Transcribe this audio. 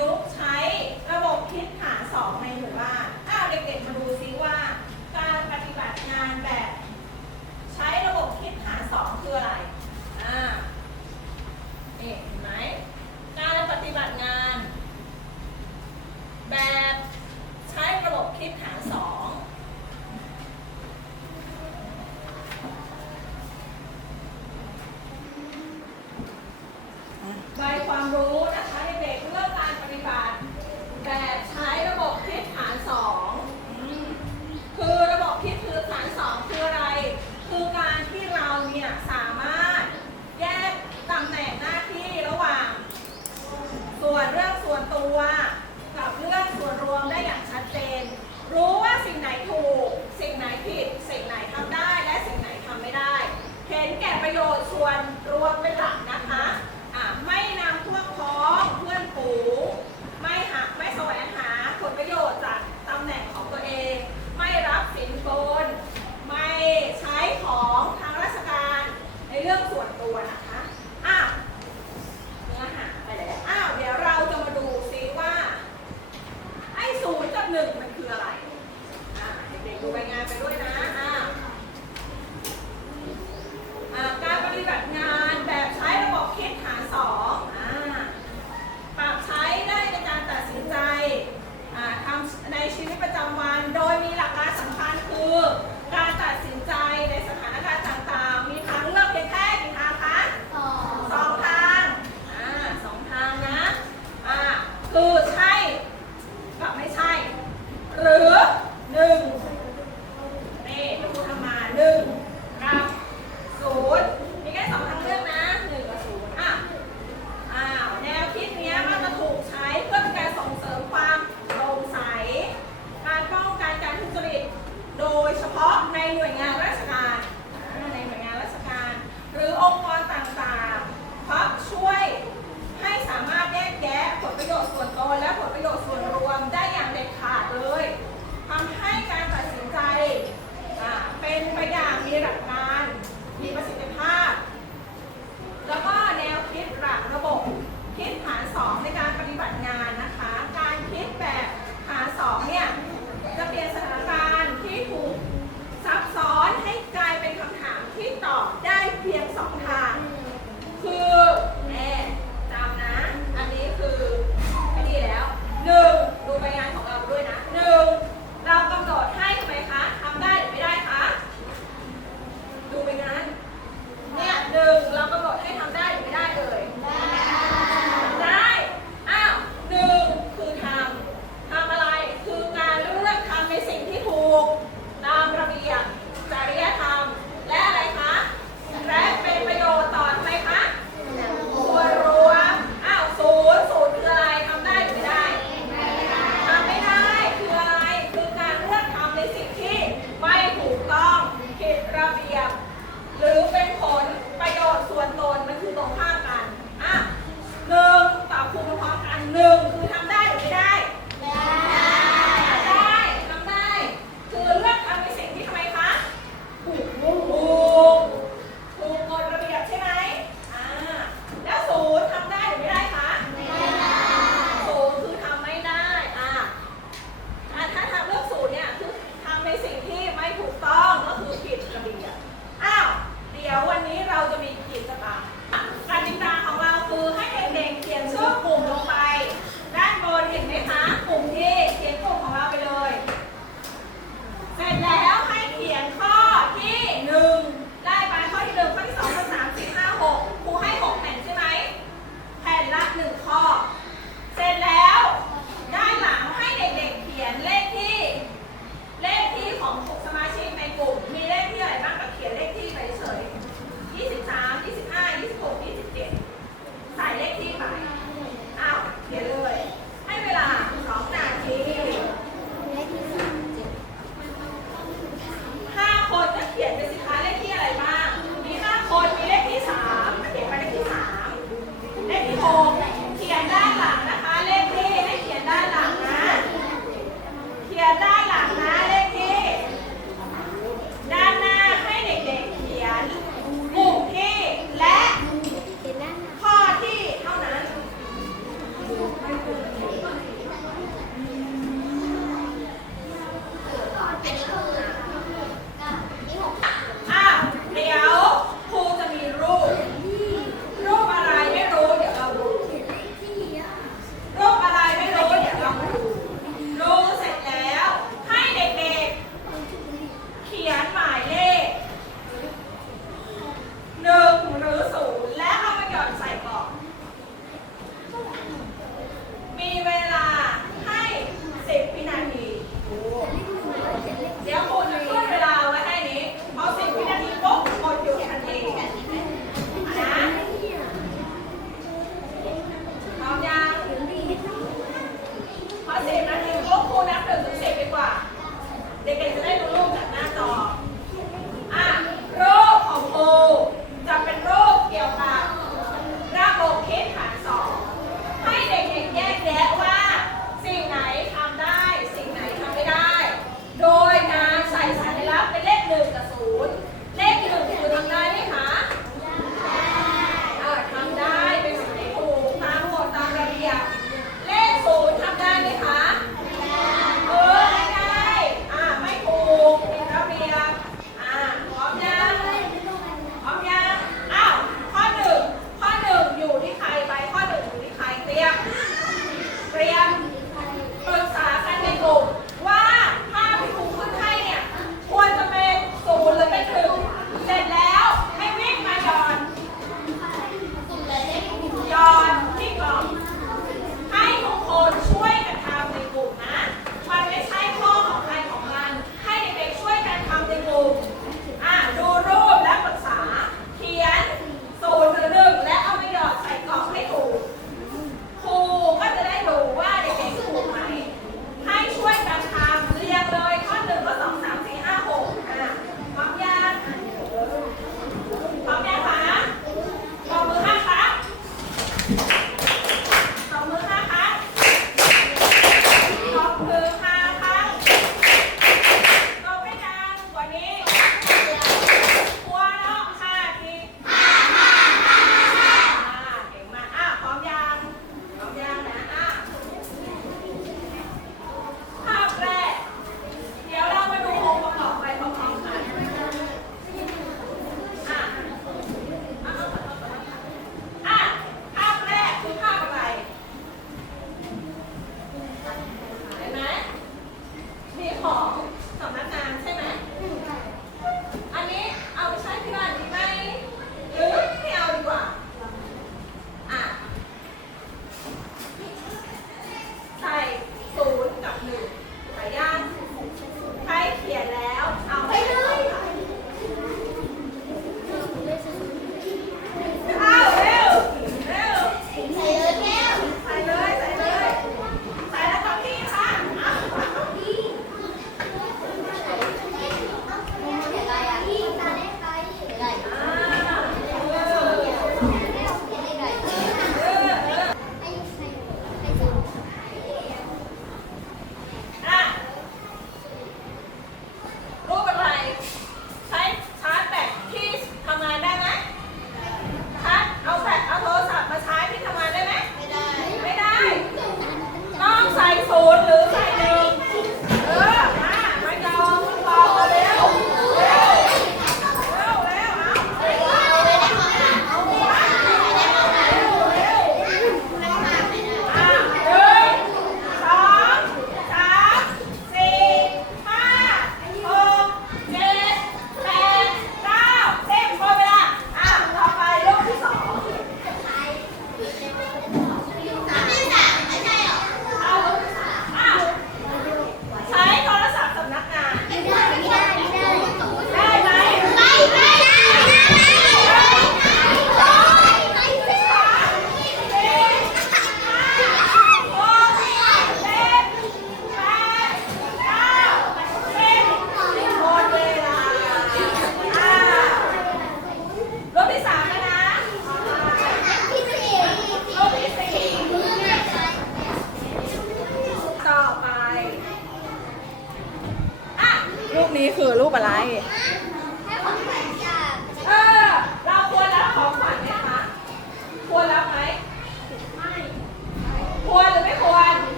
ยุกต์ใช้ระบบคิดหารสองในหมู่บ้านอ้าวเด็กๆมาดูซิว่า การปฏิบัติงานแบบ ใช้ระบบคิดหารสองคืออะไรอ่าเห็นไหมการปฏิบัติงาน แบบใช้ระบบคิดหารสองใบความรู้นะคะ เด็กๆเรื่องการปฏิบัติแบบใช้ระบบคิดหารสองคือระบบคิดคือหารสองคืออะไร คือการที่เราเนี่ยสามารถแยกตำแหน่งหน้าที่ระหว่าง ส่วนเรื่องส่วนตัว กับเรื่องส่วนรวมได้อย่างชัดเจน รู้ว่าสิ่งไหนถูก 都